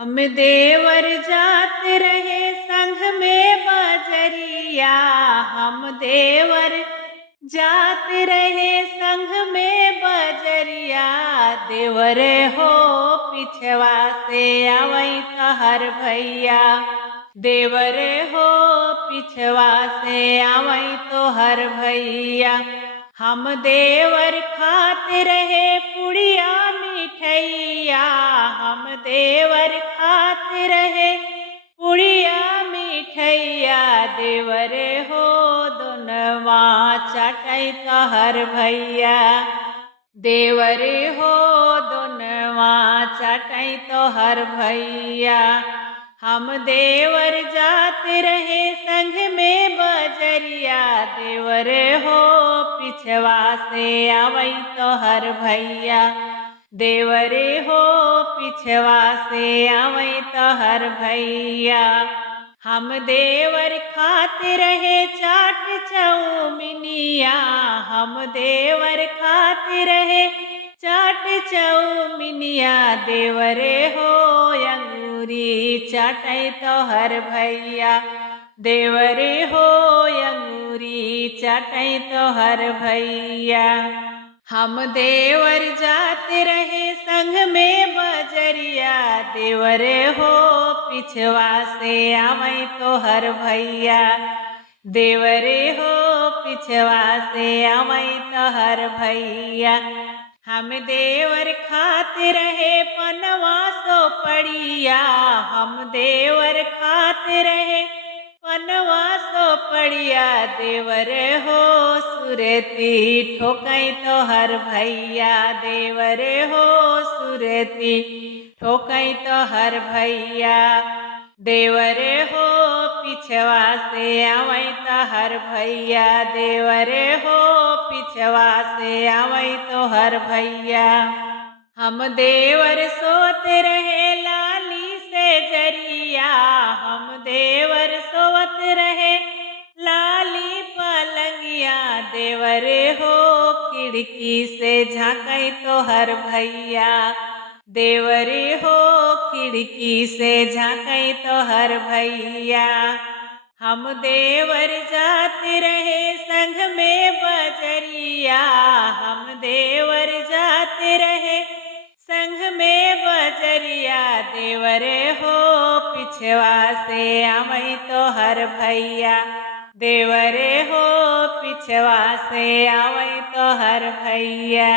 हम देवर जात रहे संग में बजरिया, हम देवर जात रहे संग में बजरिया। देवर हो पिछवा से आवई तहर भैया, देवर हो पिछवा से आवई तोहर भैया। हम देवर खाते रहे पुड़िया मिठैया, हम देवर खाते रहे पुड़िया मिठैया। देवर हो दोनवा चाटै तहर भैया, देवर हो दोनवा चाटै तोहर भैया। हम देवर जात रहे संग में बजरिया, देवर हो पिछवा से आवई तोहर भैया, देवर हो पिछवा से आवई तोहर भैया। हम देवर खाते रहे चाट चौमिनिया, हम देवर खाते रहे चाट चौमिनिया। देवर हो अंगूरी चाटै तोहर भैया, देवर हो अंगूरी चाटै तोहर भैया। हम देवर जाते रहे संग में बजरिया, देवर हो पिछवा से आवई तोहर भैया, देवर हो पिछवा से आवई तोहर भैया। हम देवर खाते रहे पनवा सो पड़िया, हम देवर खाते रहे पनवा सो पड़िया। देवर हो सुरती ठोकै तोहर भैया, देवर हो सुरती ठोकै तोहर भैया। देवर हो पिछवा से आवई तोहर भैया, देवर हो पिछवा से आवई तोहर भैया। हम देवर सोते रहे लाली से जरिया, हम देवर सोत रहे लाली पलंगिया। देवर हो खिड़की से झांकै तोहर भैया, देवर हो खिड़की से झांकै तोहर भैया। हम देवर जाते रहे संग में बजरिया, हम देवर जाते रहे संग में बजरिया। देवर हो पिछवा से आवई तोहर भैया, देवर हो पिछवा से आवई तोहर भैया।